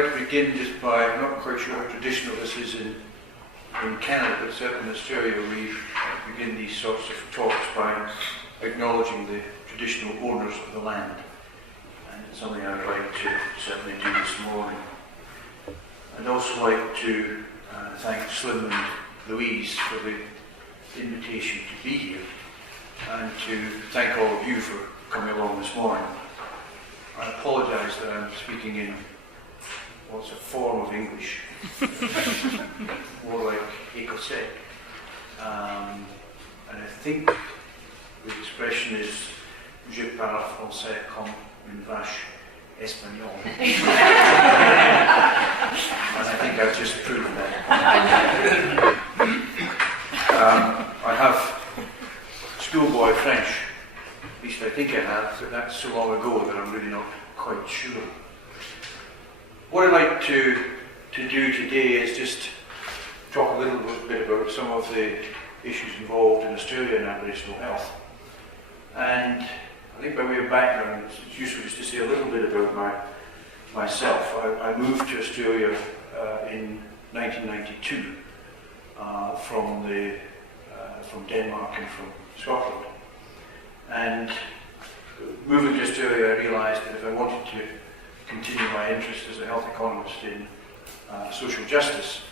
like to begin just by, I'm not quite sure how traditional this is in Canada, but certainly in Australia we begin these sorts of talks by acknowledging the traditional owners of the land. And it's something I'd like to certainly do this morning. I'd also like to thank Slim and Louise for the invitation to be here, and to thank all of you for coming along this morning. I apologise that I'm speaking in what's a form of English, more like écossais. And I think the expression is "Je parle français comme une vache espagnole." And I think I've just proved that. I have schoolboy French, at least I think I have, but that's so long ago that I'm really not quite sure. What I'd like to do today is just talk a little bit about some of the issues involved in Australian Aboriginal health. And I think by way of background, it's useful just to say a little bit about myself. I moved to Australia in 1992 from Denmark and from Scotland. And moving to Australia, I realised that if I wanted to continue my interest as a health economist in social justice,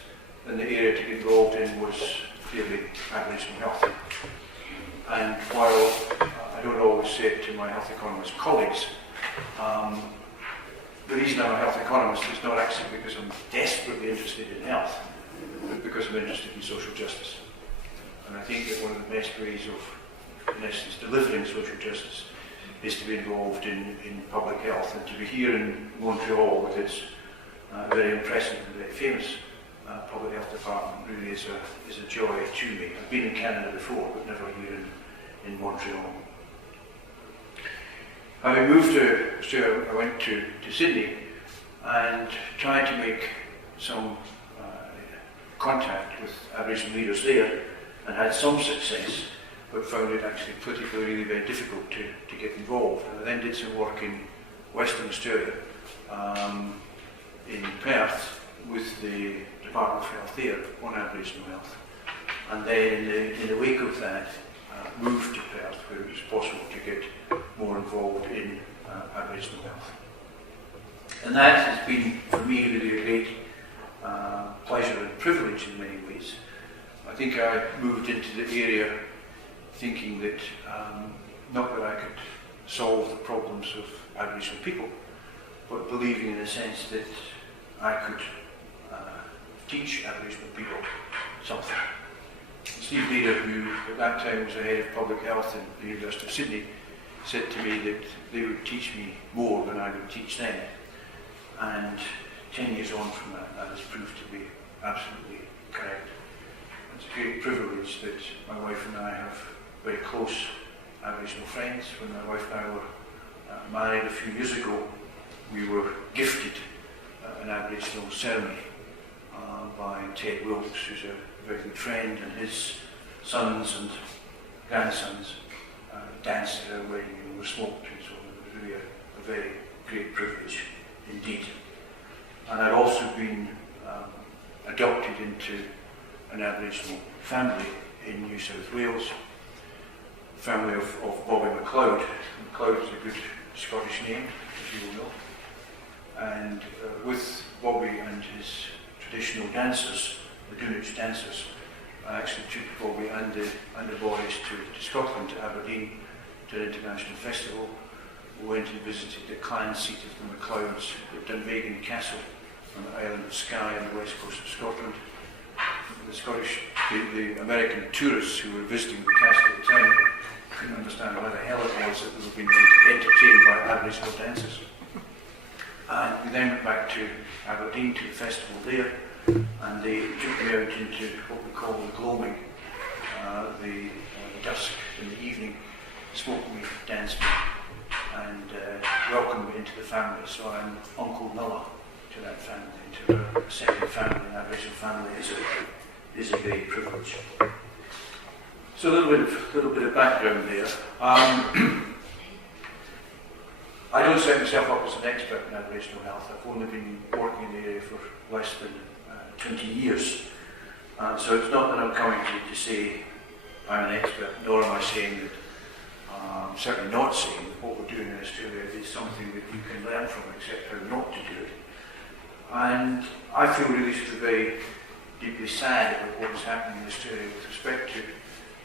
then the area to get involved in was clearly Aboriginal health. And while I don't always say it to my health economist colleagues, the reason I'm a health economist is not actually because I'm desperately interested in health, but because I'm interested in social justice. And I think that one of the best ways of, in essence, delivering social justice is to be involved in public health, and to be here in Montreal with its very impressive and very famous public health department really is a joy to me. I've been in Canada before, but never here in Montreal. Having moved to Australia, I went to Sydney and tried to make some contact with Aboriginal leaders there, and had some success, but found it actually politically really very difficult to get involved. And I then did some work in Western Australia, in Perth, with the Department of Health there on Aboriginal health. And then in the wake of that, moved to Perth, where it was possible to get more involved in Aboriginal health. And that has been, for me, really a great pleasure and privilege in many ways. I think I moved into the area thinking that, not that I could solve the problems of Aboriginal people, but believing in a sense that I could teach Aboriginal people something. Steve Leader, who at that time was the head of public health at the University of Sydney, said to me that they would teach me more than I would teach them. And 10 years on from that, that has proved to be absolutely correct. It's a great privilege that my wife and I have very close Aboriginal friends. When my wife and I were married a few years ago, we were gifted an Aboriginal ceremony by Ted Wilkes, who's a very good friend, and his sons and grandsons danced at our wedding and were smoked, and so it was really a very great privilege indeed. And I'd also been adopted into an Aboriginal family in New South Wales, the family of Bobby MacLeod. MacLeod is a good Scottish name, as you will know. And with Bobby and his traditional dancers, the Greenwich dancers, I actually took Bobby and the boys to Scotland, to Aberdeen, to an international festival. We went and visited the clan seat of the MacLeods at Dunvegan Castle on the island of Skye on the west coast of Scotland. The American tourists who were visiting the castle at the time couldn't understand why the hell it was that they were being entertained by Aboriginal dancers. And we then went back to Aberdeen to the festival there, and they took me out into what we call the gloaming, the dusk in the evening, smoked me, danced me, and welcomed me into the family. So I'm Uncle Nulla to that family, to a second family, an Aboriginal family is a great privilege. So a little bit of background there. I don't set myself up as an expert in Aboriginal health. I've only been working in the area for less than 20 years. So it's not that I'm coming to say I'm an expert, nor am I saying that, certainly not saying that what we're doing in Australia is something that you can learn from, except how not to do it. And I feel really sort of very deeply sad about what is happening in Australia with respect to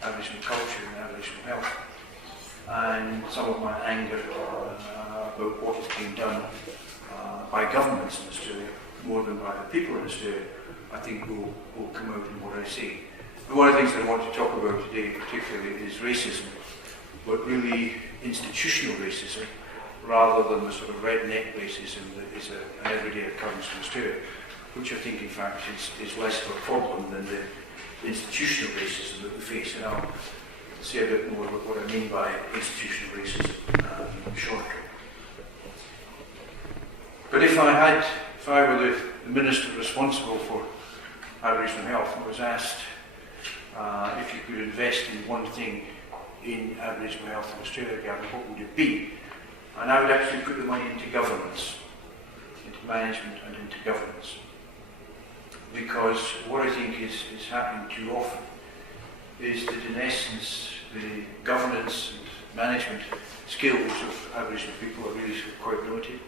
Aboriginal culture and Aboriginal health. And some of my anger about what is being done by governments in Australia, more than by the people in Australia, I think will come out in what I say. And one of the things that I want to talk about today particularly is racism, but really institutional racism, rather than the sort of redneck racism that is an everyday occurrence in Australia, which I think in fact is less of a problem than the institutional racism that we face. And I'll say a bit more about what I mean by institutional racism shortly. But if I were the minister responsible for Aboriginal health and was asked if you could invest in one thing in Aboriginal health in Australia, Gavin, what would it be? And I would actually put the money into governance, into management and into governance. Because what I think is happening too often is that in essence the governance and management skills of Aboriginal people are really quite limited.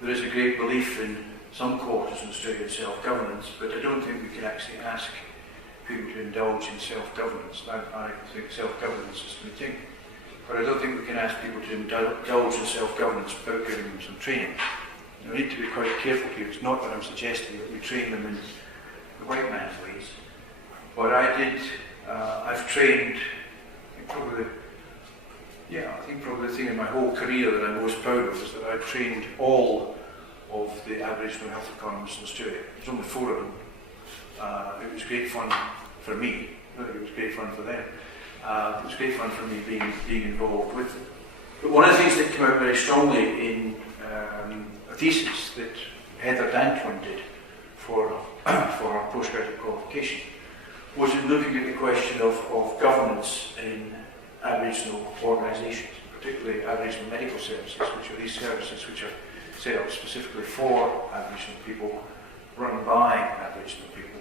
There is a great belief in some quarters in Australia in self-governance, but I don't think we can actually ask people to indulge in self-governance. I think self-governance is a good thing, but I don't think we can ask people to indulge in self-governance without giving them some training. We need to be quite careful here. It's not that I'm suggesting that we train them in the white man's ways, but I've trained, I think probably the thing in my whole career that I'm most proud of is that I've trained all of the Aboriginal health economists in Australia. There's only 4 of them. It was great fun for me. It was great fun for them. It was great fun for me being involved with them. But one of the things that came out very strongly in a thesis that Heather Danton did for our postgraduate qualification was in looking at the question of governance in Aboriginal organisations, particularly Aboriginal medical services, which are these services which are set up specifically for Aboriginal people, run by Aboriginal people,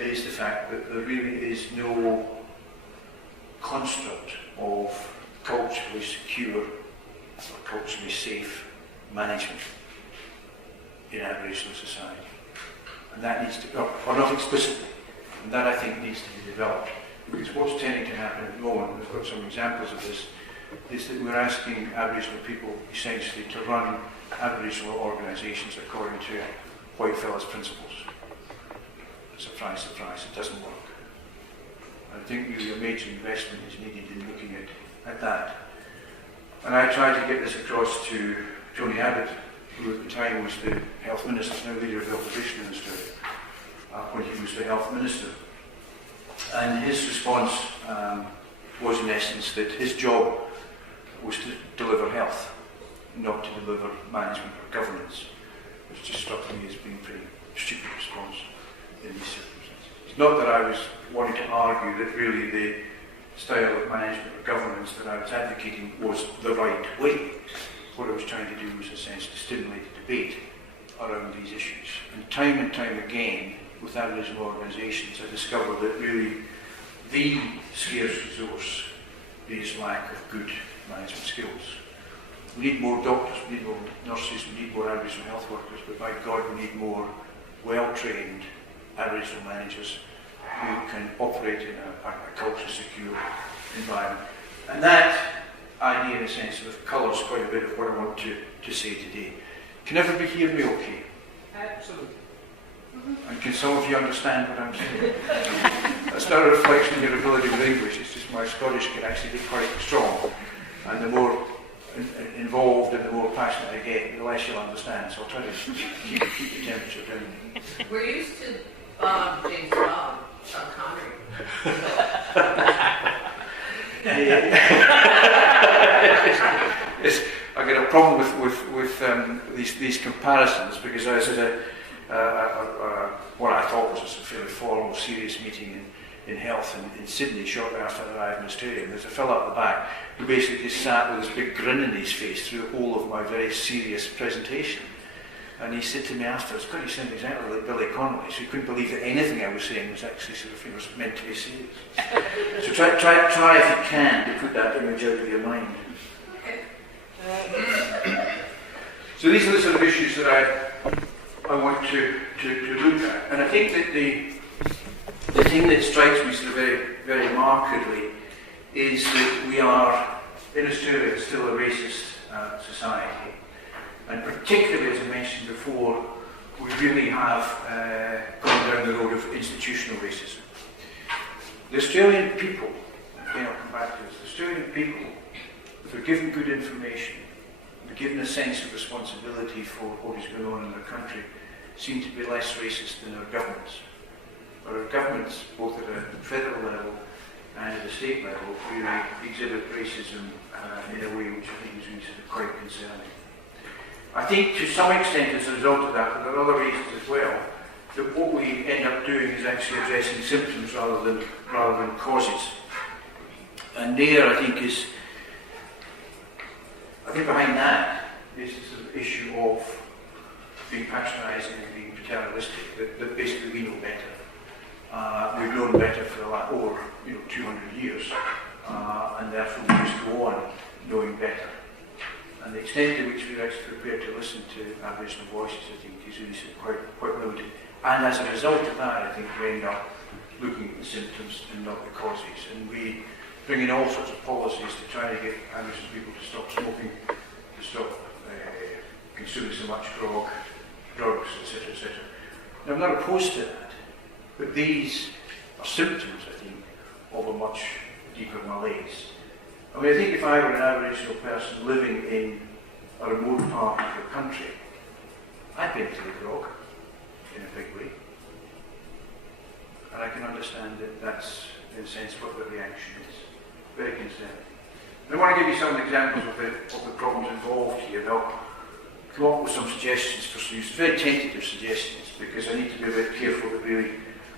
is the fact that there really is no construct of culturally secure or culturally safe management in Aboriginal society. And that needs to, or not explicitly, and that I think needs to be developed. Because what's tending to happen at the moment, we've got some examples of this, is that we're asking Aboriginal people essentially to run Aboriginal organisations according to white fellas' principles. Surprise, surprise, it doesn't work. I think really a major investment is needed in looking at that. And I tried to get this across to Tony Abbott, who at the time was the health minister, now leader of the opposition in Australia, when he was the health minister. And his response was in essence that his job was to deliver health, not to deliver management or governance, which just struck me as being a pretty stupid response in these circumstances. It's not that I was wanting to argue that really the style of management or governance that I was advocating was the right way. What I was trying to do was essentially stimulate a debate around these issues. And time again, with Aboriginal organisations, I discovered that really the scarce resource is lack of good management skills. We need more doctors, we need more nurses, we need more Aboriginal health workers, but by God, we need more well-trained Aboriginal managers who can operate in a culturally secure environment. And that idea, in a sense, sort of colours quite a bit of what I want to say today. Can everybody hear me okay? Absolutely. And can some of you understand what I'm saying? That's not a reflection of your ability with English, it's just my Scottish can actually be quite strong. And the more involved and the more passionate I get, the less you'll understand. So I'll try to keep the temperature down. We're used to James Bond, Sean Connery. I get a problem with these comparisons because I was at what I thought was a fairly formal, serious meeting in health in Sydney shortly after I arrived in Australia. And there's a fellow at the back who basically sat with this big grin in his face through the whole of my very serious presentation. And he said to me afterwards, God, you sound exactly like Billy Connolly. So he couldn't believe that anything I was saying was actually sort of, meant to be serious. So try if you can to put that image out of your mind. So these are the sort of issues that I want to look at. And I think that the thing that strikes me sort of very, very markedly is that we are, in Australia, still a racist society. And particularly, as I mentioned before, we really have gone down the road of institutional racism. The Australian people, again I'll come back to this, the Australian people, if they're given good information, they're given a sense of responsibility for what is going on in their country, seem to be less racist than our governments. But our governments, both at a federal level and at a state level, really exhibit racism in a way which I think is really quite concerning. I think to some extent as a result of that, but there are other reasons as well, that what we end up doing is actually addressing symptoms rather than causes. And there I think behind that is the sort of issue of being patronising and being paternalistic, that basically we know better. We've known better for over 200 years, and therefore we just go on knowing better. And the extent to which we're actually prepared to listen to Aboriginal voices, I think, is really quite limited. And as a result of that, I think we end up looking at the symptoms and not the causes. And we bring in all sorts of policies to try to get Aboriginal people to stop smoking, to stop consuming so much drugs, etc., etc. Now, I'm not opposed to that, but these are symptoms, I think, of a much deeper malaise. I mean, I think if I were an Aboriginal person living in a remote part of the country, I'd be into the grog in a big way. And I can understand that that's, in a sense, what the reaction is. Very concerning. I want to give you some examples of the problems involved here. I'll come up with some suggestions for solutions, very tentative suggestions, because I need to be a bit careful that really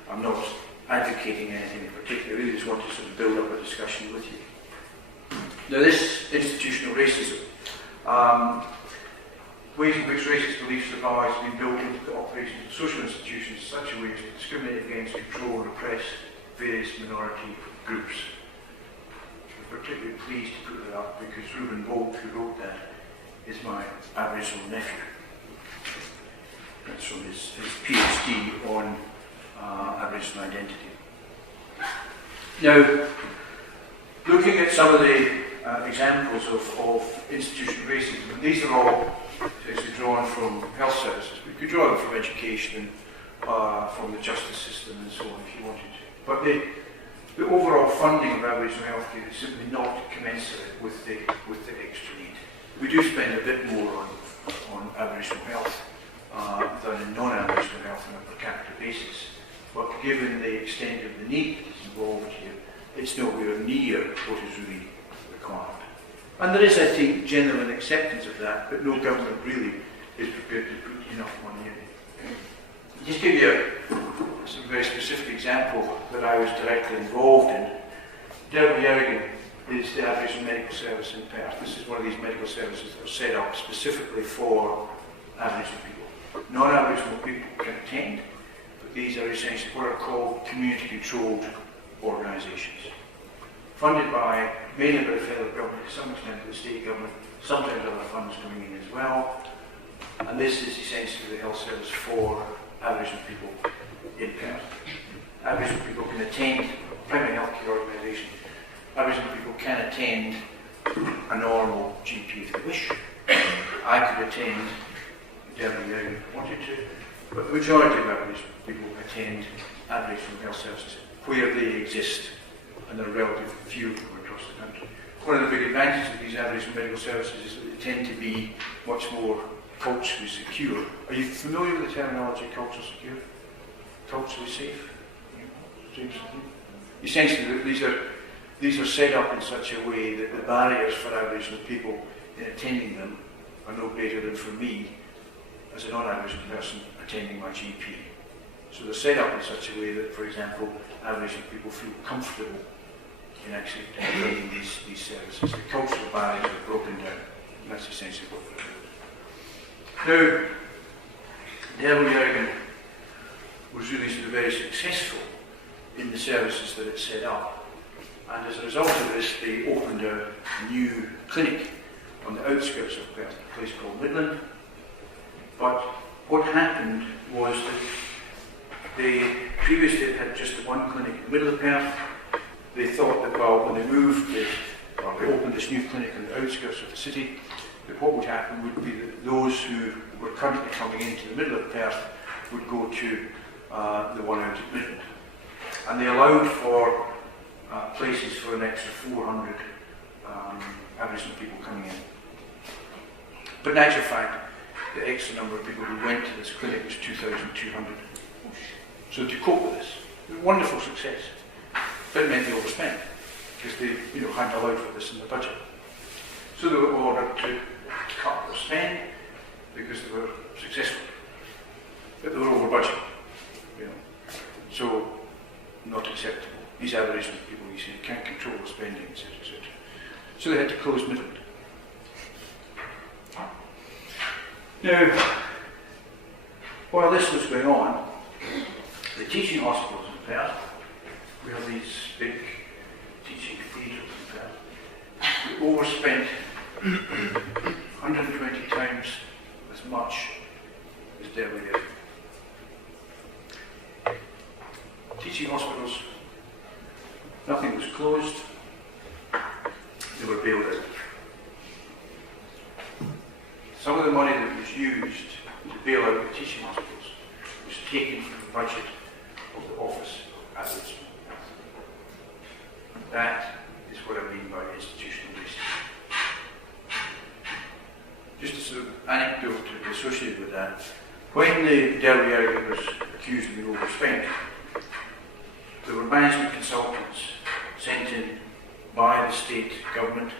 I'm not advocating anything in particular. I really just want to sort of build up a discussion with you. Now, this institutional racism, ways in which racist beliefs have always been built into the operations of social institutions in such a way as to discriminate against, control, and oppress various minority groups. I'm particularly pleased to put that up because Reuben Bolt, who wrote that, is my Aboriginal nephew. That's from his PhD on Aboriginal identity. Now, looking at some of the examples of institutional racism, these are all actually drawn from health services. We could draw them from education, from the justice system and so on if you wanted to. But the overall funding of Aboriginal healthcare is simply not commensurate with the extra need. We do spend a bit more on Aboriginal health than in non-Aboriginal health on a per capita basis. But given the extent of the need that's involved here, it's nowhere near what is really required. And there is, I think, genuine acceptance of that, but no government really is prepared to put enough money in it. I'll just give you some very specific example that I was directly involved in. Derby is the Aboriginal Medical Service in Perth. This is one of these medical services that are set up specifically for Aboriginal people. Non-Aboriginal people can attend, but these are essentially what are called community-controlled organisations, funded by mainly by the federal government, to some extent by the state government, sometimes other funds coming in as well. And this is essentially the health service for Aboriginal people in Perth. Aboriginal people can attend primary healthcare organisation. Aboriginal people can attend a normal GP if they wish. I could attend Derby if I wanted to, but the majority of Aboriginal people attend Aboriginal health services where they exist, and there are relatively few of them across the country. One of the big advantages of these Aboriginal medical services is that they tend to be much more culturally secure. Are you familiar with the terminology culturally secure? Culturally safe? Essentially, these are set up in such a way that the barriers for Aboriginal people in attending them are no greater than for me, as a non-Aboriginal person, attending my GP. So they're set up in such a way that, for example, Aboriginal people feel comfortable in actually providing these services. The cultural barriers are broken down. And that's essentially what we're doing. Now, Derby was really sort of very successful in the services that it set up. And as a result of this, they opened a new clinic on the outskirts of Perth, a place called Midland. But what happened was that they previously had just the one clinic in the middle of Perth. They thought that, well, when they moved, they opened this new clinic on the outskirts of the city, that what would happen would be that those who were currently coming into the middle of Perth would go to the one out at Midland. And they allowed for places for an extra 400 Aboriginal people coming in. But in actual fact, the extra number of people who went to this clinic was 2,200. So to cope with this, wonderful success. But it meant they overspent, because they hadn't allowed for this in the budget. So they were ordered to cut their spend, because they were successful. But they were over budget. So not acceptable. These Aboriginal people, you see, can't control the spending, etc., etc. So they had to close Midland. Now, while this was going on, the teaching hospitals in Perth, we have these big teaching cathedrals in Perth, we overspent 120 times as much as Derby. Teaching hospitals, nothing was closed, they were bailed out. Some of the money that was used to bail out the teaching hospitals was taken from the budget of the Office of Aboriginal. That is what I mean by institutional racism. Just a sort of anecdote to be associated with that. When the Derby area was accused of being overspent, there were management consultants sent in by the state government.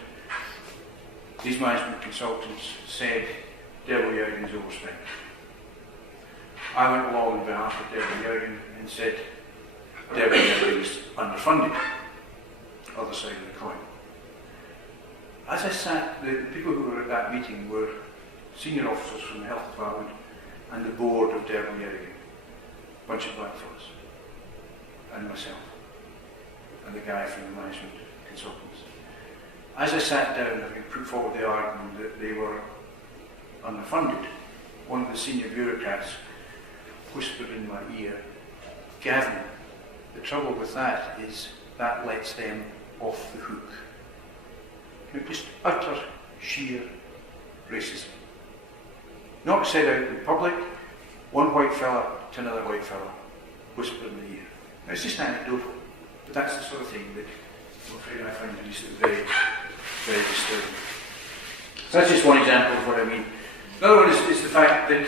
These management consultants said Derby Yergin is overspent. I went along on behalf of Derby Yergin and said Derby Yergin is underfunded. Other side of the coin. As I sat, the people who were at that meeting were senior officers from the health department and the board of Derby Yergin, a bunch of blackfellas, and myself, and the guy from the management consultants. As I sat down, having put forward the argument that they were underfunded, one of the senior bureaucrats whispered in my ear, "Gavin, the trouble with that is that lets them off the hook." Just utter, sheer racism. Not said out in public, one white fella to another white fella whispered in the ear. Now, it's just anecdotal, but that's the sort of thing that I'm afraid I find at least very, very disturbing. So that's just one example of what I mean. Another one is the fact that,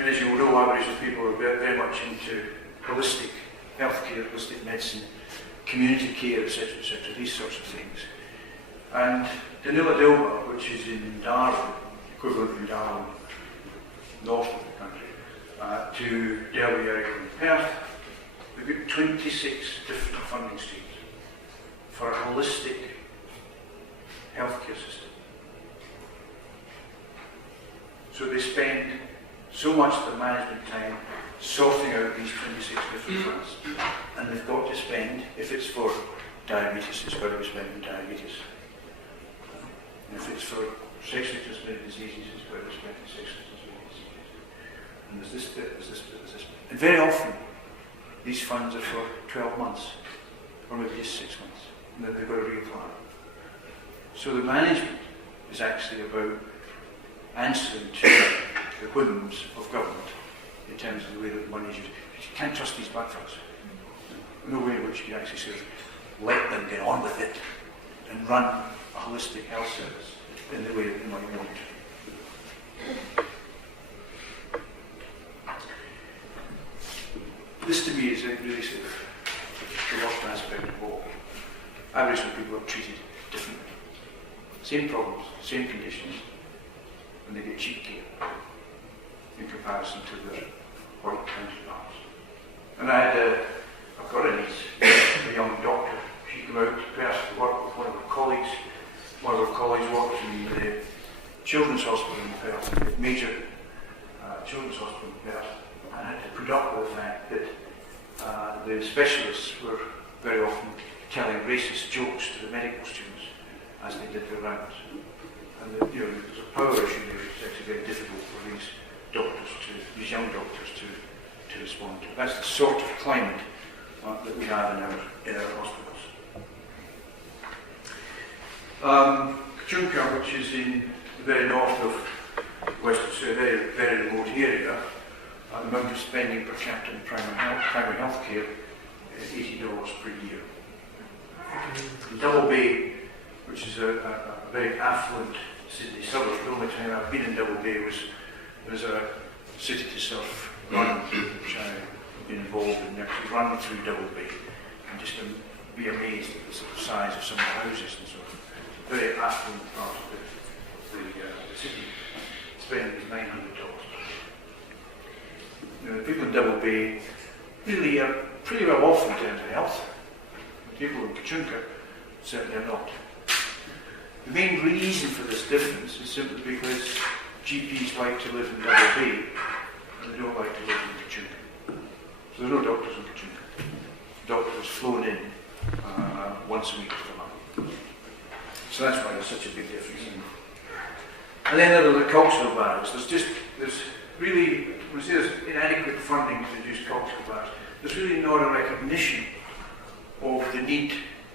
as you will know, Aboriginal people are very much into holistic healthcare, holistic medicine, community care, etc., these sorts of things. And Danila, which is in Darwin, equivalent in Darwin, north of the country, to Derby area in Perth, we've got 26 different funding streams for a holistic healthcare system. So they spend so much of their management time sorting out these 26 different funds, and they've got to spend, if it's for diabetes, it's got to be spent on diabetes. And if it's for sexually transmitted diseases, it's got to be spent on sexually transmitted diseases. And there's this bit, there's this bit, there's this bit. And very often, these funds are for 12 months, or maybe just 6 months, and then they've got to reapply. So the management is actually about answering to the whims of government in terms of the way that the money is used. You can't trust these blackfellas. No way in which you can actually sort of let them get on with it and run a holistic health service in the way that they might want. This to me is a really sort of the worst aspect of all. Aboriginal people are treated differently. Same problems, same conditions, and they get cheap care in comparison to their white And I've got a niece, a young doctor. She came out to Perth to work with one of her colleagues. One of her colleagues works in the Children's Hospital in Perth, a major Children's Hospital in Perth, and had to put up with the fact that the specialists were very often telling racist jokes to the medical students as they did their rounds. And there's a power issue there. It's actually very difficult for these young doctors to respond to. That's the sort of climate that we have in our hospitals. Kachunka, which is in the very north of Western Australia, a very, very remote area, the amount of spending per capita in primary health care is $80 per year. Double Bay, which is a very affluent Sydney suburb, the only time I've been in Double Bay was a city to surf run, which I've been involved in, actually run through Double Bay, and just be amazed at the sort of size of some of the houses and so on. It's a very affluent part of the city. Spending is $900. The people in Double Bay really are pretty well off in terms of health. The people in Kachunka certainly are not. The main reason for this difference is simply because GPs like to live in Double Bay and they don't like to live in Kachunka. So there are no doctors in Kachunka. Doctors flown in once a week for a month. So that's why there's such a big difference. And then there are the cultural barriers. There's really, we say there's inadequate funding to reduce cultural barriers. There's really not a recognition of the need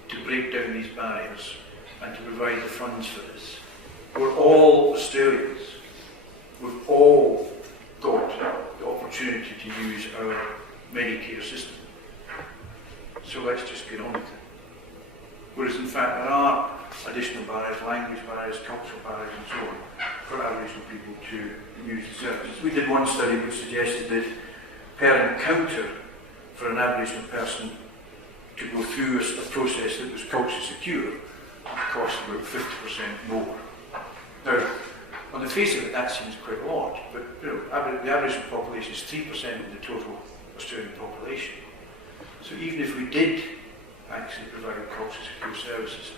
to break down these barriers and to provide the funds for this. We're all Australians. We've all got the opportunity to use our Medicare system. So let's just get on with it. Whereas in fact there are additional barriers, language barriers, cultural barriers and so on, for Aboriginal people to use the services. We did one study which suggested that per encounter for an Aboriginal person to go through a process that was culturally secure cost about 50% more. Now, on the face of it, that seems quite a lot, but the Aboriginal population is 3% of the total Australian population. So even if we did actually provide culturally secure services,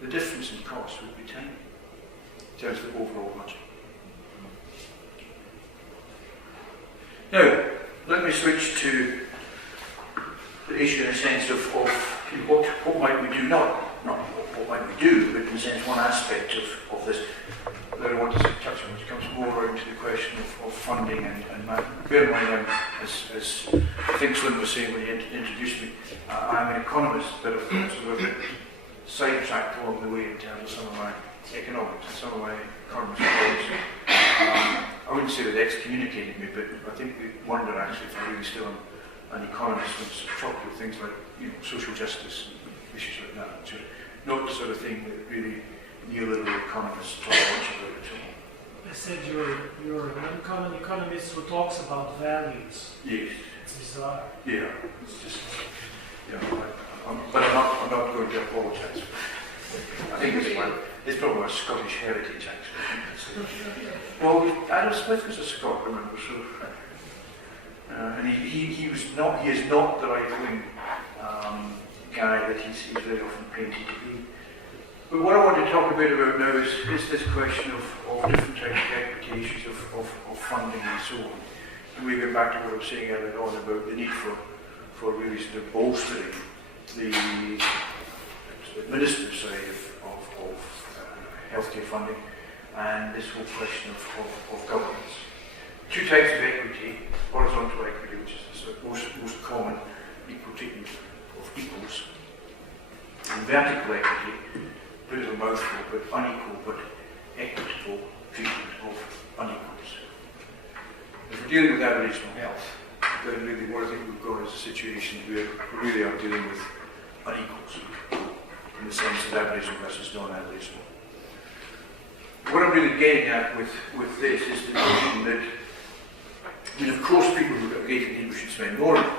the difference in cost would be tiny in terms of the overall budget. Now, let me switch to the issue in a sense of what might we do, not what might we do, but in a sense one aspect of this that I want to touch on, which comes more around to the question of funding and management. Bear in mind, as I think Slim was saying when he introduced me, I'm an economist, but I've sort of sidetracked along the way in terms of some of my economics and some of my economist colleagues. I wouldn't say that excommunicated me, but I think they wonder actually if I'm really still an economist when it's talking about things like social justice and issues like that, which are not the sort of thing that really neoliberal economists talk much about at all. I said you're an uncommon economist who talks about values. Yes. It's bizarre. Yeah. It's just, but I'm not going to apologise. I think it's probably my Scottish heritage actually. Well, Adam Smith was a Scot, remember, so and he is not the right-wing guy that he's very often painted to be. But what I want to talk a bit about now is this question of different types of equity issues of funding and so on. And we go back to what I was saying earlier on about the need for really sort of bolstering the administrative side of healthcare funding and this whole question of governance. Two types of equity: horizontal equity, which is the sort of most common equal treatment of equals, and vertical equity, a bit of a mouthful, but unequal but equitable treatment of unequals. If we're dealing with Aboriginal health, then really what I think we've got is a situation where we really are dealing with unequals in the sense of Aboriginal versus non-Aboriginal. What I'm really getting at with this is the notion that, I mean, of course people who've got greater need should spend more on it,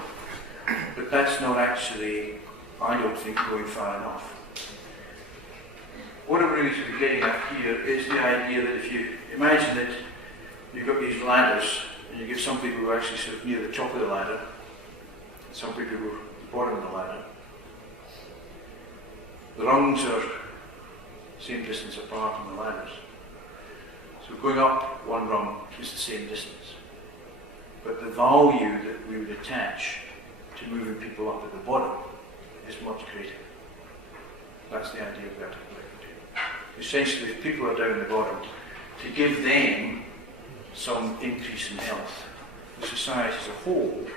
but that's not actually, I don't think, going far enough. What I'm really sort of getting at here is the idea that if you imagine that you've got these ladders and you give some people who are actually sort of near the top of the ladder some people who are at the bottom of the ladder. The rungs are same distance apart on the ladders. So going up one rung is the same distance. But the value that we would attach to moving people up at the bottom is much greater. That's the idea of vertical equity. Essentially, if people are down at the bottom, to give them some increase in health, the society as a whole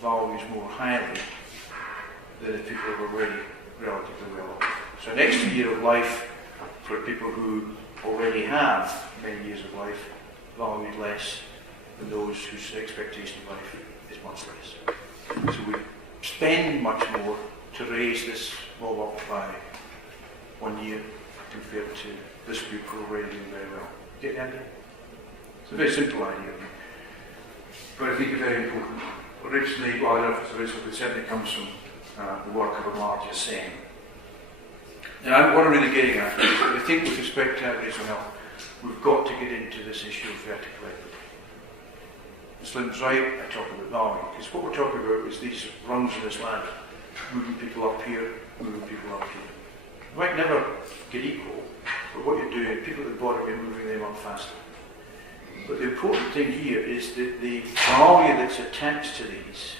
values more highly than if people are already relatively well off. So an extra year of life for people who already have many years of life valued less than those whose expectation of life is much less. So we spend much more to raise this mob up by 1 year compared to this group who are already doing very well. Get the idea? It's a very simple idea, but I think it's very important. Originally, well, I don't know if it's original, but it certainly comes from the work of Amartya Sen. Now, what I'm really getting at is that I think with respect to Aboriginal health, we've got to get into this issue of vertical equity. Slim's right, I talk about value, because what we're talking about is these rungs of this ladder, moving people up here, moving people up here. You might never get equal, but what you're doing, people at the bottom, you're moving them up faster. But the important thing here is that the value that's attached to these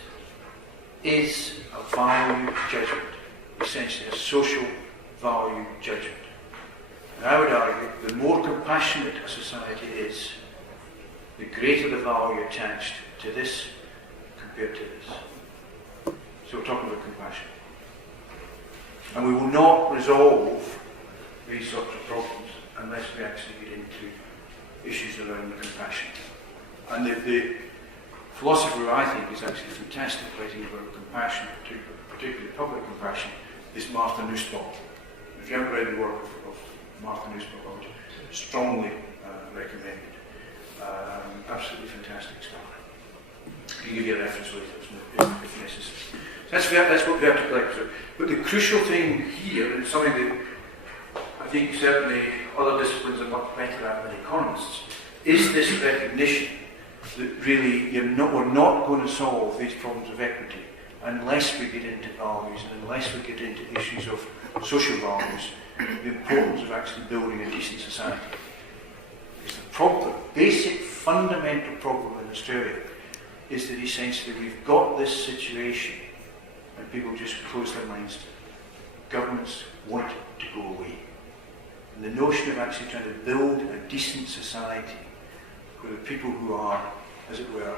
is a value judgment, essentially a social value judgment. And I would argue the more compassionate a society is, the greater the value attached to this compared to this. So we're talking about compassion. And we will not resolve these sorts of problems unless we actually get into issues around compassion. And the philosopher who I think is actually fantastic writing about compassion, particularly public compassion, is Martha Nussbaum. If you haven't read the work of Martha Nussbaum, I would strongly recommend it. Absolutely fantastic stuff. I can give you a reference later if necessary. So that's what vertical equity is. But the crucial thing here, and something that I think certainly other disciplines are much better at than economists, is this recognition that really we're not going to solve these problems of equity unless we get into values and unless we get into issues of social values, the importance of actually building a decent society. Because the problem, the basic fundamental problem in Australia is that essentially we've got this situation and people just close their minds to it. Governments want it to go away. And the notion of actually trying to build a decent society where the people who are, as it were,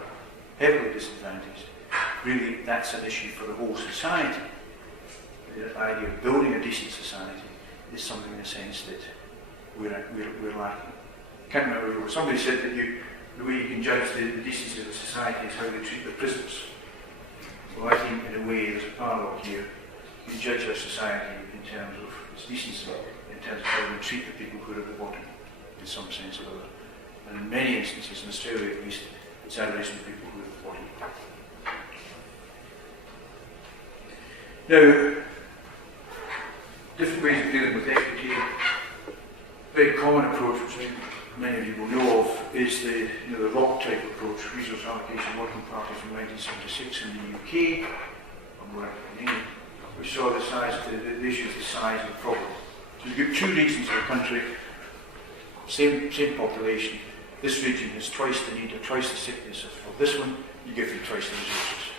heavily disadvantaged, really that's an issue for the whole society. The idea of building a decent society is something in a sense that we're lacking. I can't remember, somebody said that the way you can judge the decency of a society is how they treat their prisoners. Well, I think in a way there's a parallel here. You can judge our society in terms of its decency, in terms of how we treat the people who are at the bottom, in some sense or other. And in many instances, in Australia at least, it's Aboriginal people who are at the bottom. Now, different ways of dealing with equity. A very common approach, which many of you will know of, is the ROC type approach, Resource Allocation Working Party from 1976 in the UK, in England, which saw the issue of the size of the problem. So you've got two regions of the country, same population. This region has twice the need or twice the sickness of this one, you give them twice the resources.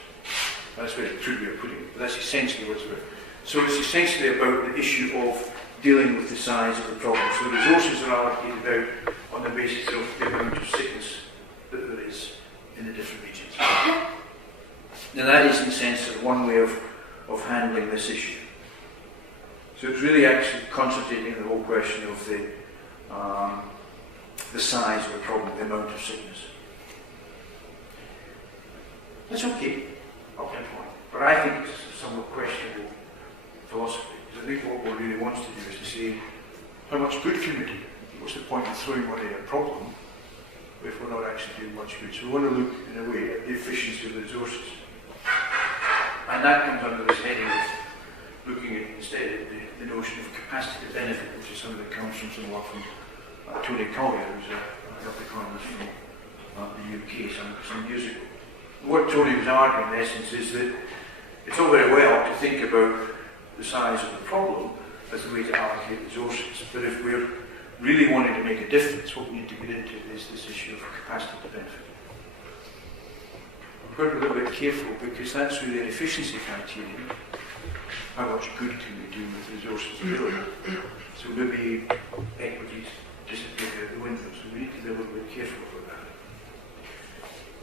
That's a very crude way of putting it, but that's essentially what it's about. So it's essentially about the issue of dealing with the size of the problem. So the resources are allocated out on the basis of the amount of sickness that there is in the different regions. Now that is, in a sense, one way of handling this issue. So it's really actually concentrating the whole question of the size of the problem, the amount of sickness. That's okay, up to a point. But I think it's a somewhat questionable philosophy. Because I think what one really wants to do is to say, how much good can we do? What's the point of throwing money at a problem if we're not actually doing much good? So we want to look, in a way, at the efficiency of the resources. And that comes under this heading of looking at, instead, the notion of capacity to benefit, which is something that comes from some work from Tony Collier, who's a health economist from the UK some years ago. What Tony was arguing, in essence, is that It's all very well to think about the size of the problem as the way to allocate resources, but if we're really wanting to make a difference, what we need to get into is this issue of capacity to benefit. We've got to be a little bit careful because that's really an efficiency criterion. How much good can we do with resources available? So maybe equities disappear out the window, so we need to be a little bit careful about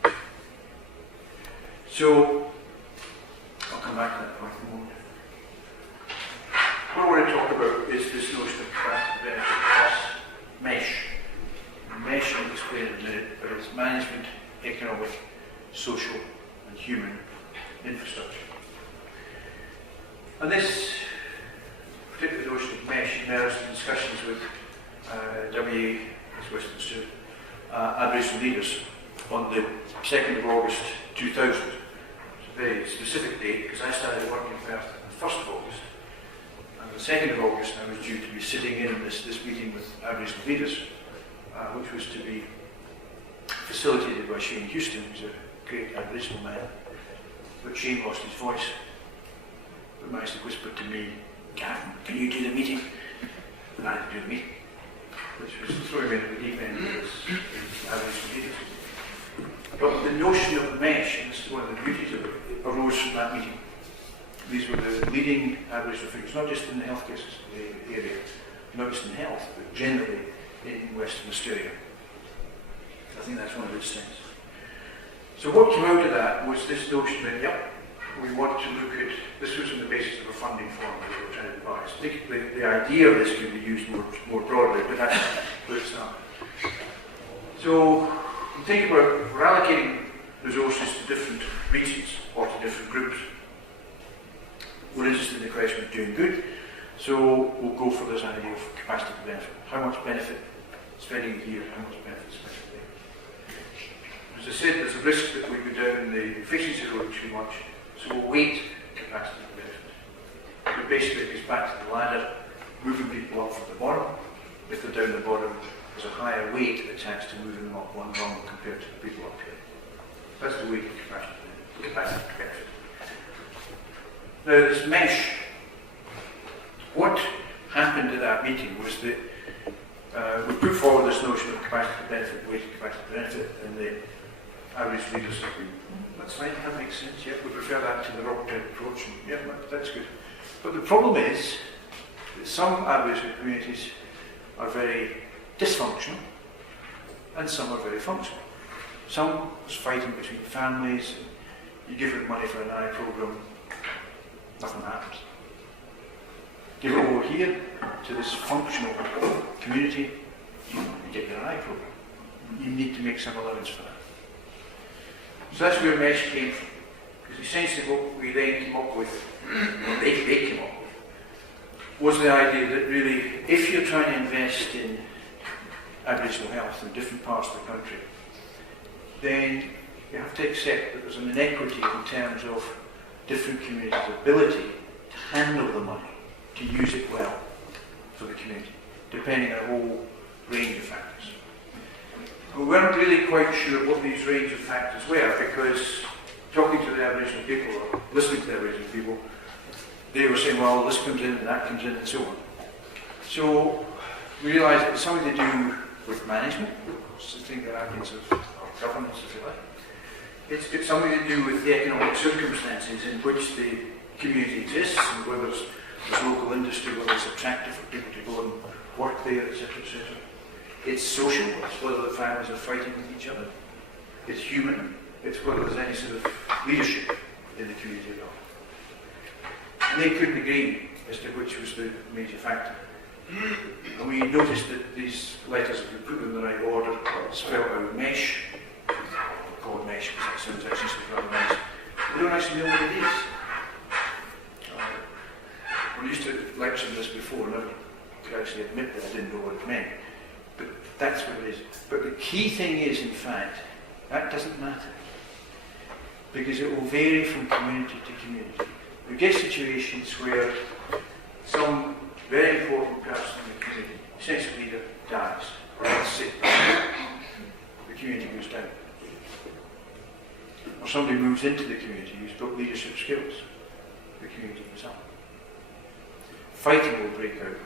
that. So, I'll come back to that point in a moment. What I want to talk about is this notion of capacity benefit plus mesh. Mesh I'll explain in a minute, but it's management, economic, social and human infrastructure. And this particular notion of mesh emerged in discussions with Aboriginal leaders on the 2nd of August 2000. It's a very specific date because I started working in Perth on the 1st of August. And the 2nd of August I was due to be sitting in this meeting with Aboriginal leaders, which was to be facilitated by Shane Houston, who's a great Aboriginal man. But Shane lost his voice, but managed to whisper to me, "Gavin, can you do the meeting?" And I had to do the meeting, which was throwing me into the deep end of this Aboriginal leaders. But the notion of mesh, and this is one of the beauties of it, arose from that meeting. These were the leading Aboriginal figures, not just in the healthcare area, not just in health, but generally in Western Australia. I think that's one of its strengths. So what came out of that was this notion that, yep, we want to look at, this was on the basis of a funding formula that we were trying to devise. I think the idea of this can be used more broadly, but that's where it's not. So, think about, we're allocating resources to different regions or to different groups. We're interested in the question of doing good, so we'll go for this idea of capacity to benefit. How much benefit spending it here, how much benefit spending it there. As I said, there's a risk that we go down the efficiency road too much, so we'll weight capacity to benefit. But basically it goes back to the ladder, moving people up from the bottom. If they're down the bottom, there's a higher weight attached to moving them up one rung compared to the people up here. That's the weight of capacity to benefit. Now this mesh, what happened at that meeting was that we put forward this notion of capacity to benefit, weight of capacity to benefit, and the average leaders said, that's fine, that makes sense, yeah, we prefer that to the rock-type approach, and yeah, that's good. But the problem is that some Aboriginal communities are very dysfunctional, and some are very functional. Some is fighting between families, you give them money for an eye program, nothing happens. Give it over here to this functional community, you get your eye program. You need to make some allowance for that. So that's where mesh came from. Because essentially what we then came up with, what they came up with, was the idea that really, if you're trying to invest in Aboriginal health in different parts of the country, then you have to accept that there's an inequity in terms of different communities' ability to handle the money, to use it well for the community, depending on a whole range of factors. We weren't really quite sure what these range of factors were, because talking to the Aboriginal people, or listening to the Aboriginal people, they were saying, well, this comes in and that comes in and so on. So we realised that it's something to do with management, it's the thing that happens of governance, if you like. It's something to do with the economic circumstances in which the community exists, and whether there's local industry, whether it's attractive for people to go and work there, etc., etc. It's social, it's whether the families are fighting with each other. It's human, it's whether there's any sort of leadership in the community at all. And they couldn't agree as to which was the major factor. And we noticed that these letters, if we put them in the right order, spell out mesh, called mesh because that sounds actually rather nice. We don't actually know what it is. We used to lecture this before, and I could actually admit that I didn't know what it meant. But that's what it is. But the key thing is, in fact, that doesn't matter. Because it will vary from community to community. We get situations where some very important person in the community, essential leader, dies, or is sick. The community goes down. Or somebody moves into the community who's got leadership skills, the community goes up. Fighting will break out,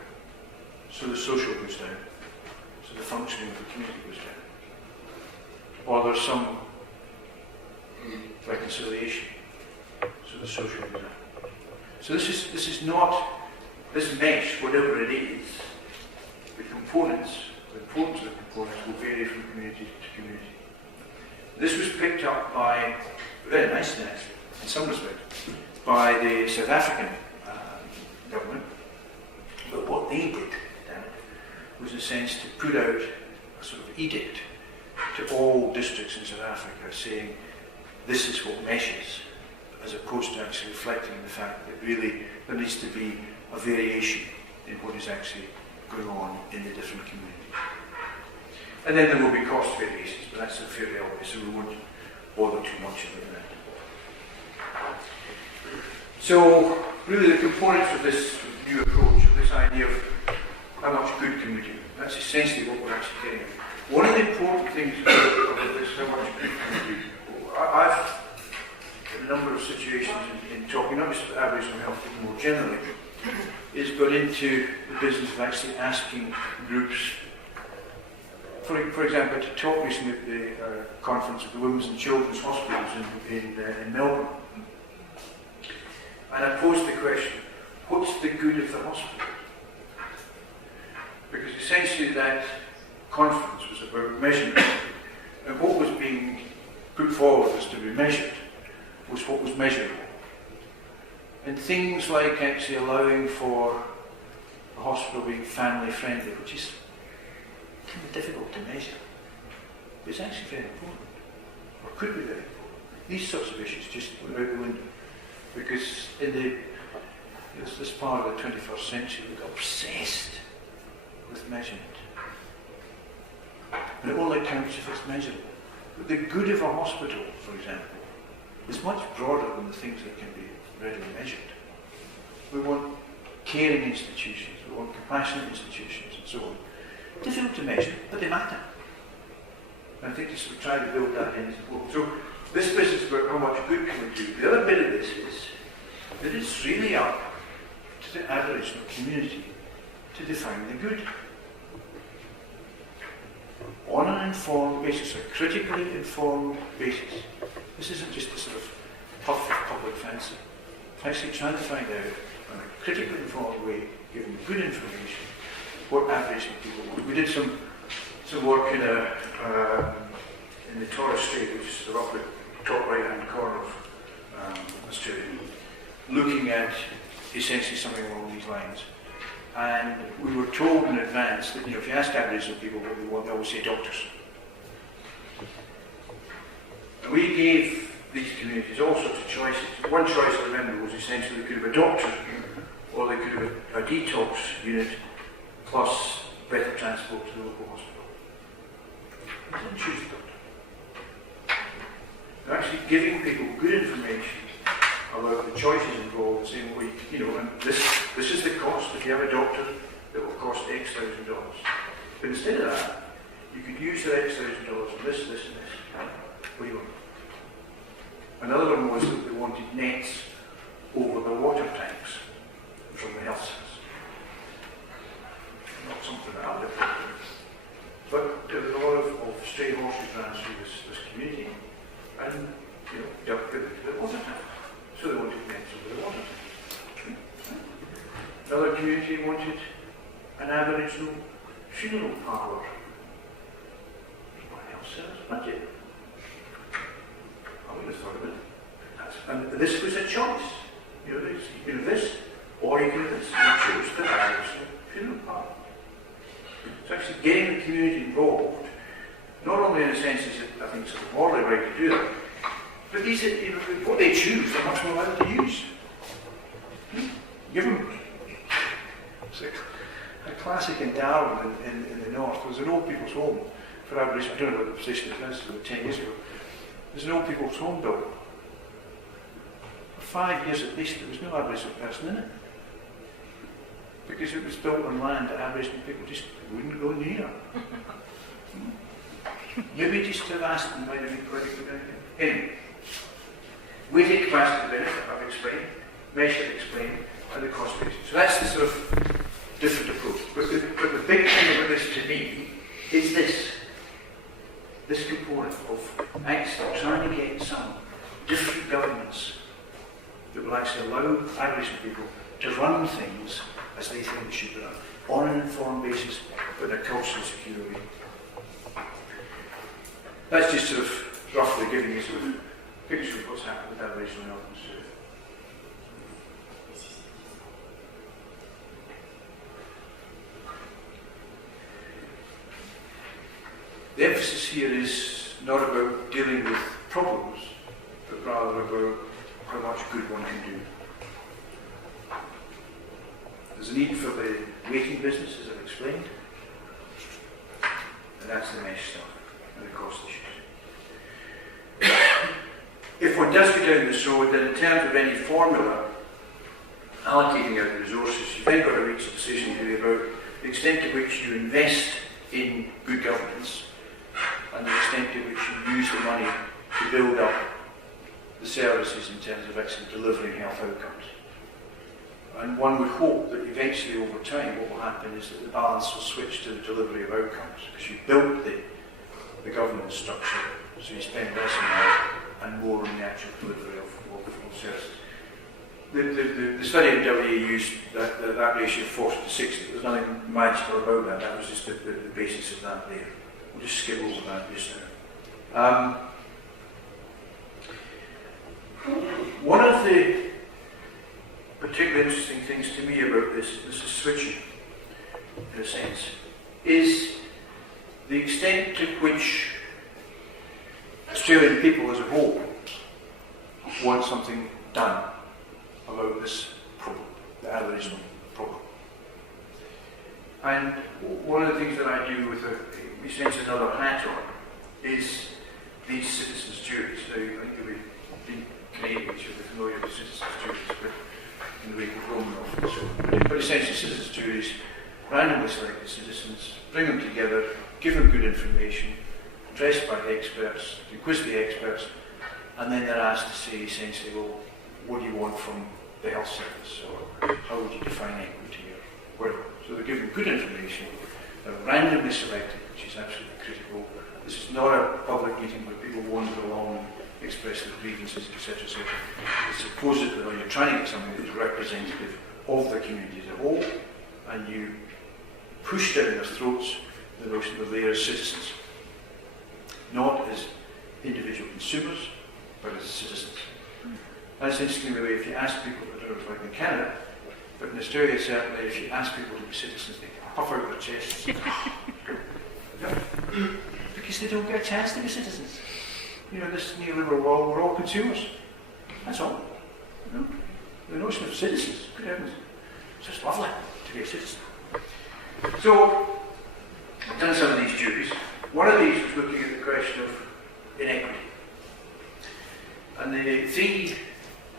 so the social goes down, so the functioning of the community goes down. Or there's some reconciliation, so the social goes down. So this is not, this mesh, whatever it is, the components, the importance of the components will vary from community to community. This was picked up by, very nicely actually, in some respects, by the South African government. But what they did then was in a sense to put out a sort of edict to all districts in South Africa saying this is what meshes, as opposed to actually reflecting the fact that really there needs to be a variation in what is actually going on in the different communities. And then there will be cost variations, but that's fairly obvious, so we won't bother too much about that. So, really the components of this new approach, of this idea of how much good can we do, that's essentially what we're actually getting at. One of the important things about this, how much good can we do, I've, in a number of situations in talking, not just about Aboriginal health, but more generally, is got into the business of actually asking groups, for example, to talk recently at the conference of the Women's and Children's Hospitals in Melbourne. And I posed the question, what's the good of the hospital? Because essentially that conference was about measurement, and what was being put forward as to be measured was what was measurable. And things like actually allowing for a hospital being family friendly, which is kind of difficult to measure, but it's actually very important, or could be very important. These sorts of issues just went out the window, because in this part of the 21st century we got obsessed with measurement. And it only counts if it's measurable. But the good of a hospital, for example, is much broader than the things that can be readily measured. We want caring institutions, we want compassionate institutions, and so on. Difficult to measure, but they matter. And I think just try to build that in as well. So this business about how much good can we do, the other bit of this is that it's really up to the Aboriginal community to define the good. On an informed basis, a critically informed basis. This isn't just a sort of puff of public fancy. It's actually trying to find out, in a critically informed way, giving good information, what Aboriginal people want. We did some work in the Torres Strait, which is the roughly top right-hand corner of Australia, looking at essentially something along these lines. And we were told in advance that, if you ask Aboriginal people what they want, they always say doctors. And we gave these communities all sorts of choices. One choice I remember was essentially they could have a doctor, or they could have a detox unit, plus better transport to the local hospital. They didn't choose the doctor. They're actually giving people good information about the choices involved, saying, well, and this is the cost. If you have a doctor, it will cost X thousand dollars. But instead of that, you could use that X thousand dollars on this, and this. What do you want? Another one was that they wanted nets over the water tanks from the health service. Not something that I would have done. But there was a lot of stray horses ran through this community, and ducked the water tank. So they wanted nets over the water tank. Another community wanted an Aboriginal funeral parlour. What else service budget? I would have thought of it. And this was a choice. You can have this, or you can have this. You chose the Aboriginal funeral parlour. So actually getting the community involved, not only in the sense that I think it's morally right to do that, but these are, what they choose, they're much more likely to use. Give them. It's a classic in Darwin in the north. There was an old people's home for Aboriginal. I don't know what the position is now, it's about 10 years ago. There's an old people's home built. For 5 years at least, there was no Aboriginal person in it. Because it was built on land that Aboriginal people just wouldn't go near. Maybe just to have asked them why they didn't go down here. Anyway, we take capacity benefit, I've explained. measure, explain, and the cost basis. So that's the sort of different approach. But the big thing about this to me is this component of actually trying to get some different governments that will actually allow Aboriginal people to run things as they think they should be run, on an informed basis, but in a culturally secure way. That's just sort of roughly giving you sort of a picture of what's happened with Aboriginal health and safety. The emphasis here is not about dealing with problems, but rather about how much good one can do. There's a need for the waiting business, as I've explained, and that's the mesh stuff and the cost issues. If one does go down this road, then in terms of any formula allocating out the resources, you've then got to reach a decision really about the extent to which you invest in good governance and the extent to which you use the money to build up the services in terms of actually delivering health outcomes. And one would hope that eventually over time what will happen is that the balance will switch to the delivery of outcomes, because you built the governance structure, so you spend less on that and more on the actual delivery of services. The study in WA used that ratio of 40 to 60. There was nothing magical about that. That was just the basis of that there. We'll just skip over that just now. One of the particularly interesting things to me about this is switching, in a sense, is the extent to which Australian people as a whole want something done about this problem, the Aboriginal problem. And one of the things that I do with essentially another hat on is these citizens' juries. Now, I think you'll be Canadians, you'll be familiar with citizens' juries, but in the wake of Roman often. So, but essentially, citizens' juries randomly select the citizens, bring them together, give them good information, addressed by the experts, you quiz the experts, and then they're asked to say essentially, well, what do you want from the health service, or how would you define equity, or whatever. So they're given good information, they're randomly selected, which is absolutely critical. This is not a public meeting where people wander along and express their grievances, etc., etc. It's supposedly when you're trying to get something that is representative of the community as a whole, and you push down their throats the notion that they are citizens, not as individual consumers, but as citizens. That's interesting the way if you ask people, I don't know if it's like in Canada, but in Australia certainly, if you ask people to be citizens, they puff out their chests. Because they don't get a chance to be citizens. You know, this neoliberal world, we're all consumers. That's all. You know? The notion of citizens, good heavens, it's just lovely to be a citizen. So, I've done some of these juries. One of these was looking at the question of inequity. And the three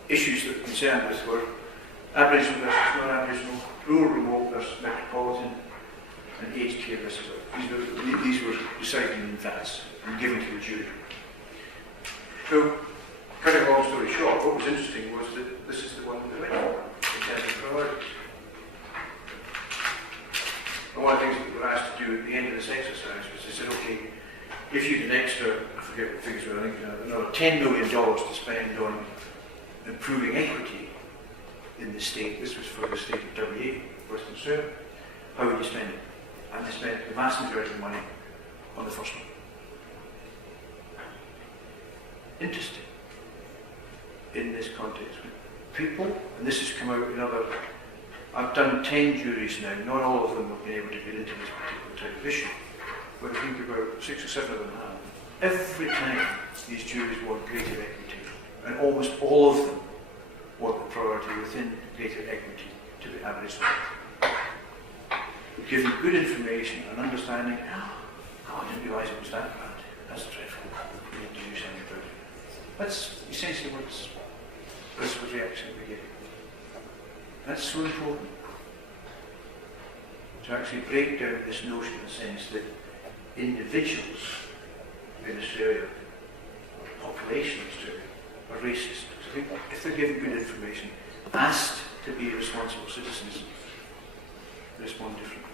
issues that were concerned with were Aboriginal versus non-Aboriginal, rural remote versus metropolitan, and aged care versus other. These were decided in advance and given to the jury. So, cutting a long story short, what was interesting was that this is the one that went on in terms of priorities. And one of the things that we were asked to do at the end of this exercise was they said, okay, if you had an extra, I forget what the figures were, I think another $10 million to spend on improving equity in the state, this was for the state of WA, Western Australia, how would you spend it? And they spent the vast majority of money on the first one. Interesting in this context. People, and this has come out in other, I've done 10 juries now, not all of them have been able to get into this particular type of issue, but I think about 6 or 7 of them have. Every time these juries want greater equity, and almost all of them want the priority within greater equity to be Aboriginal. Giving good information and understanding, oh, I didn't realise it was that bad. That's dreadful. We need to do something about it. That's essentially what's this reaction we get. That's so important. To actually break down this notion in the sense that individuals in Australia, or population in Australia, are racist. So I think if they're given good information and asked to be responsible citizens, respond differently.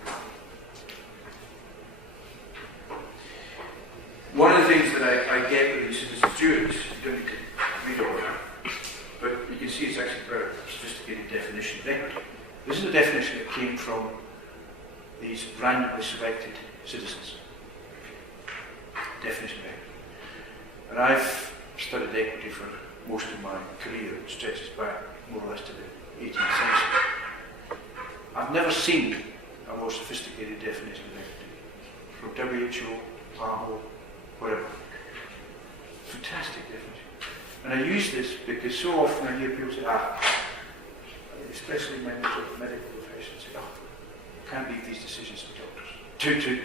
One of the things that I get with these citizens' juries, you don't need to read all that, but you can see it's actually a very sophisticated definition of equity. This is a definition that came from these randomly selected citizens. Definition of equity. And I've studied equity for most of my career, it stretches back more or less to the 18th century. I've never seen a more sophisticated definition of equity. From WHO, PAHO, whatever. Fantastic definition. And I use this because so often I hear people say, especially members of medical professions, say, can't leave these decisions to doctors,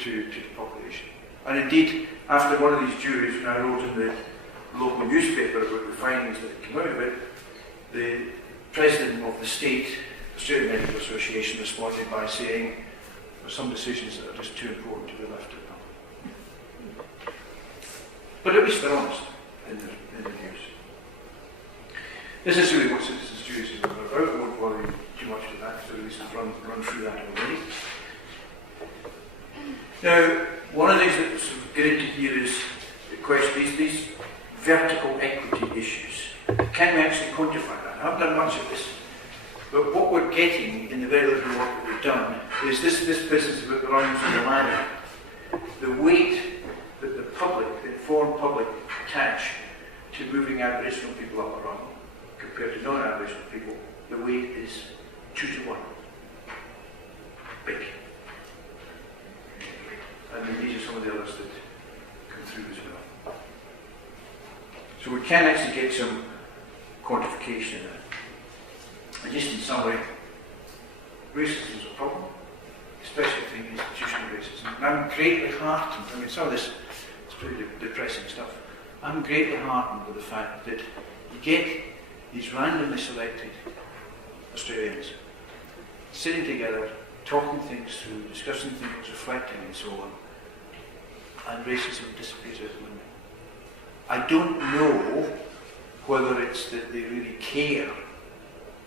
to the population. And indeed, after one of these juries, when I wrote in the local newspaper about the findings that came out of it, the president of the state Australian Medical Association responded by saying, there are some decisions that are just too important to be left to the public. But at least they're honest in their views. This is really what citizens' juries are about. I won't worry too much with that, so at least I've run through that already. Now, one of the things that sort of get into here is the question, these vertical equity issues. Can we actually quantify that? I haven't done much of this, but what we're getting in the very little work that we've done is this business about the rungs of the ladder. The weight that the public, the informed public, attach to moving Aboriginal people up a rung compared to non-Aboriginal people, the weight is 2 to 1. Big. And then these are some of the others that come through as well. So we can actually get some quantification of that. And just in summary, racism is a problem, especially I think institutional racism. And I'm greatly heartened, I mean some of this is pretty depressing stuff. I'm greatly heartened with the fact that you get these randomly selected Australians sitting together, talking things through, discussing things, reflecting and so on, and racism disappears out the window. I don't know whether it's that they really care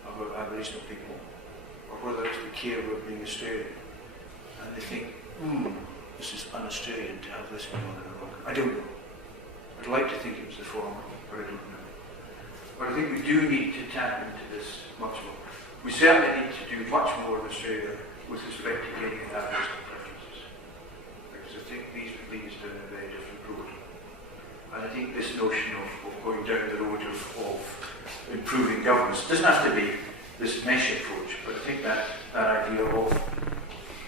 about Aboriginal people, or whether it's they care about being Australian, and they think, this is un-Australian to have this going on in a rock. I don't know. I'd like to think it was the former, but I don't know. But I think we do need to tap into this much more. We certainly need to do much more in Australia with respect to getting at Aboriginal preferences, because I think these would lead us down a very different road. And I think this notion of going down the road of improving governance doesn't have to be this mesh approach, but I think that idea of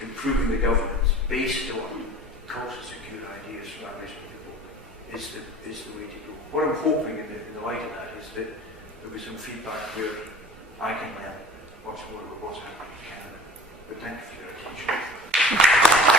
improving the governance based on culture-secure ideas from Aboriginal people is the way to go. What I'm hoping in the light of that is that there'll be some feedback where I can learn much more about what's happening in Canada. But thank you for your attention.